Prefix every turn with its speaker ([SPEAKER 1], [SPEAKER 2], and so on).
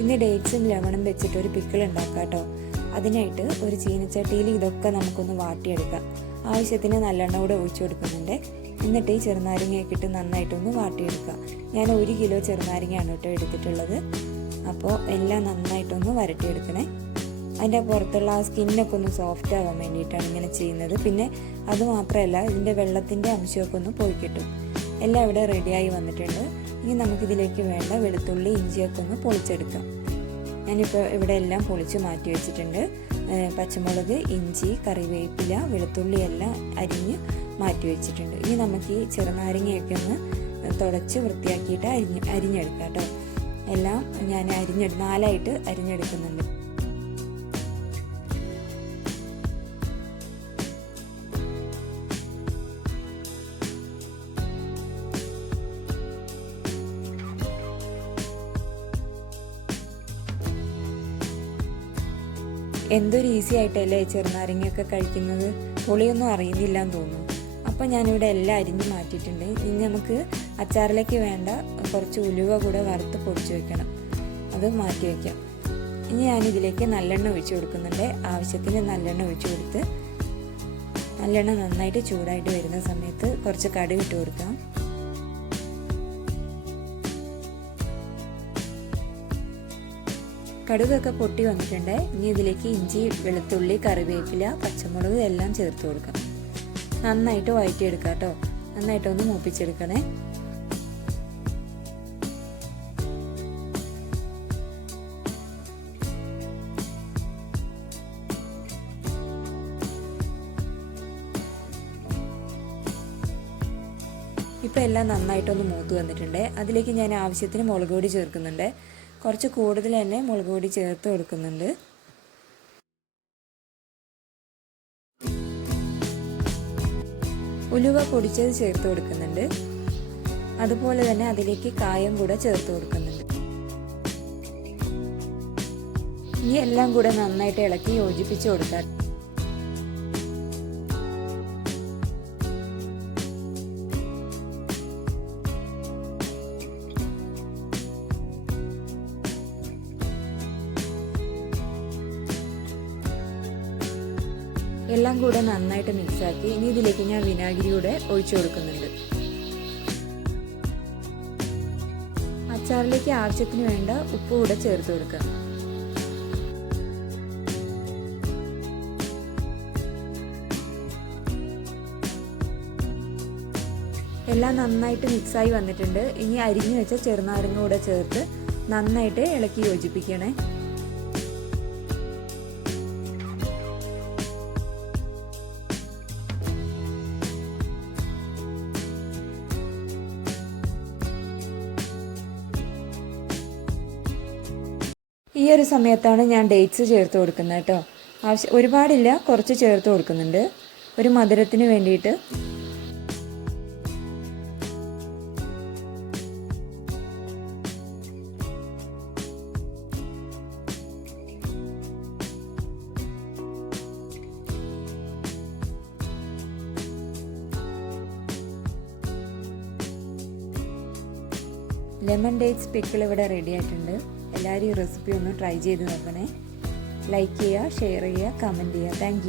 [SPEAKER 1] ഇന്ന് ഡേറ്റ്സും ലെമണും വെച്ചിട്ട് ഒരു പിക്കിൾ ഉണ്ടാക്കാം കേട്ടോ അതിനായിട്ട് ഒരു ചീനച്ചട്ടിയിൽ ഇതൊക്കെ നമുക്കൊന്ന് വാട്ടിയെടുക്കാം. ആവശ്യത്തിന് നല്ലെണ്ണ കൂടെ ഒഴിച്ചു കൊടുക്കുന്നുണ്ട്. എന്നിട്ട് ഈ ചെറുനാരങ്ങയൊക്കെ ഇട്ട് നന്നായിട്ടൊന്ന് വാട്ടിയെടുക്കുക ഞാൻ ഒരു കിലോ ചെറുനാരങ്ങയാണ് കേട്ടോ എടുത്തിട്ടുള്ളത്. അപ്പോൾ എല്ലാം നന്നായിട്ടൊന്ന് വരട്ടിയെടുക്കണേ. അതിന്റെ പുറത്തുള്ള ആ സ്കിന്നൊക്കെ ഒന്ന് സോഫ്റ്റ് ആവാൻ വേണ്ടിയിട്ടാണ് ഇങ്ങനെ ചെയ്യുന്നത്. പിന്നെ അത് മാത്രമല്ല ഇതിന്റെ വെള്ളത്തിന്റെ അംശമൊക്കെ ഒന്ന് പോയി കിട്ടും. എല്ലാം ഇവിടെ റെഡിയായി വന്നിട്ടുണ്ട്. ഇനി നമുക്കിതിലേക്ക് വേണ്ട വെളുത്തുള്ളി ഇഞ്ചിയൊക്കെ ഒന്ന് പൊളിച്ചെടുക്കാം. ഞാനിപ്പോൾ ഇവിടെ എല്ലാം പൊളിച്ച് മാറ്റി വെച്ചിട്ടുണ്ട്. പച്ചമുളക് ഇഞ്ചി കറിവേപ്പില വെളുത്തുള്ളി എല്ലാം അരിഞ്ഞ് മാറ്റി വെച്ചിട്ടുണ്ട്. ഇനി നമുക്ക് ഈ ചെറുനാരങ്ങയൊക്കെ ഒന്ന് തുടച്ച് വൃത്തിയാക്കിയിട്ട് അരിഞ്ഞ് അരിഞ്ഞെടുക്കാം കേട്ടോ. എല്ലാം ഞാൻ അരിഞ്ഞെടു നാലായിട്ട് അരിഞ്ഞെടുക്കുന്നുണ്ട്. എന്തൊരു ഈസി ആയിട്ടല്ലേ ചെറുനാരങ്ങയൊക്കെ കഴിക്കുന്നത്? പുളിയൊന്നും അറിയുന്നില്ല എന്ന് തോന്നുന്നു. അപ്പം ഞാനിവിടെ എല്ലാം അരിഞ്ഞ് മാറ്റിയിട്ടുണ്ട്. ഇനി നമുക്ക് അച്ചാറിലേക്ക് വേണ്ട കുറച്ച് ഉലുവ കൂടെ വറുത്ത് പൊടിച്ച് വെക്കണം. അത് മാറ്റി വയ്ക്കാം ഇനി ഞാനിതിലേക്ക് നല്ലെണ്ണ ഒഴിച്ചു കൊടുക്കുന്നുണ്ട്. ആവശ്യത്തിന് നല്ലെണ്ണ ഒഴിച്ചു കൊടുത്ത് നല്ലെണ്ണ നന്നായിട്ട് ചൂടായിട്ട് വരുന്ന സമയത്ത് കുറച്ച് കടുക് കൊടുക്കാം. കടുകൊക്കെ പൊട്ടി വന്നിട്ടുണ്ട്. ഇനി ഇതിലേക്ക് ഇഞ്ചി വെളുത്തുള്ളി കറിവേപ്പില പച്ചമുളക് എല്ലാം ചേർത്ത് കൊടുക്കാം. നന്നായിട്ട് വഴറ്റിയെടുക്കുക കേട്ടോ. നന്നായിട്ടൊന്ന് മൂപ്പിച്ചെടുക്കണേ. ഇപ്പം എല്ലാം നന്നായിട്ടൊന്ന് മൂത്ത് വന്നിട്ടുണ്ട്. അതിലേക്ക് ഞാൻ ആവശ്യത്തിന് മുളക് പൊടി ചേർക്കുന്നുണ്ട്. കുറച്ച് കൂടുതൽ തന്നെ മുളക് പൊടി ചേർത്ത് കൊടുക്കുന്നുണ്ട്. ഉലുവ പൊടിച്ചത് ചേർത്ത് കൊടുക്കുന്നുണ്ട്. അതുപോലെ തന്നെ അതിലേക്ക് കായം കൂടെ ചേർത്ത് കൊടുക്കുന്നുണ്ട്. ഈ എല്ലാം കൂടെ നന്നായിട്ട് ഇളക്കി യോജിപ്പിച്ച് കൊടുക്കാം എല്ലാം കൂടെ നന്നായിട്ട് മിക്സാക്കി ഇനി ഇതിലേക്ക് ഞാൻ വിനാഗിരി കൂടെ ഒഴിച്ചു കൊടുക്കുന്നുണ്ട്. അച്ചാറിലേക്ക് ആവശ്യത്തിന് വേണ്ട ഉപ്പ് കൂടെ ചേർത്ത് കൊടുക്കാം. എല്ലാം നന്നായിട്ട് മിക്സായി വന്നിട്ടുണ്ട്. ഇനി അരിഞ്ഞു വെച്ച ചെറുനാരങ്ങ കൂടെ ചേർത്ത് നന്നായിട്ട് ഇളക്കി യോജിപ്പിക്കണേ. ഈ ഒരു സമയത്താണ് ഞാൻ ഡേറ്റ്സ് ചേർത്ത് കൊടുക്കുന്നത് കേട്ടോ. ആവശ്യം ഒരുപാടില്ല കുറച്ച് ചേർത്ത് കൊടുക്കുന്നുണ്ട്. ഒരു മധുരത്തിന് വേണ്ടിയിട്ട്. ലെമൺ ഡേറ്റ്സ് പിക്കിൾ ഇവിടെ റെഡി ആയിട്ടുണ്ട്. എല്ലാവരും ഈ റെസിപ്പി ഒന്ന് ട്രൈ ചെയ്ത് നോക്കണേ. ലൈക്ക് ചെയ്യുക ഷെയർ ചെയ്യുക കമന്റ് ചെയ്യുക. താങ്ക്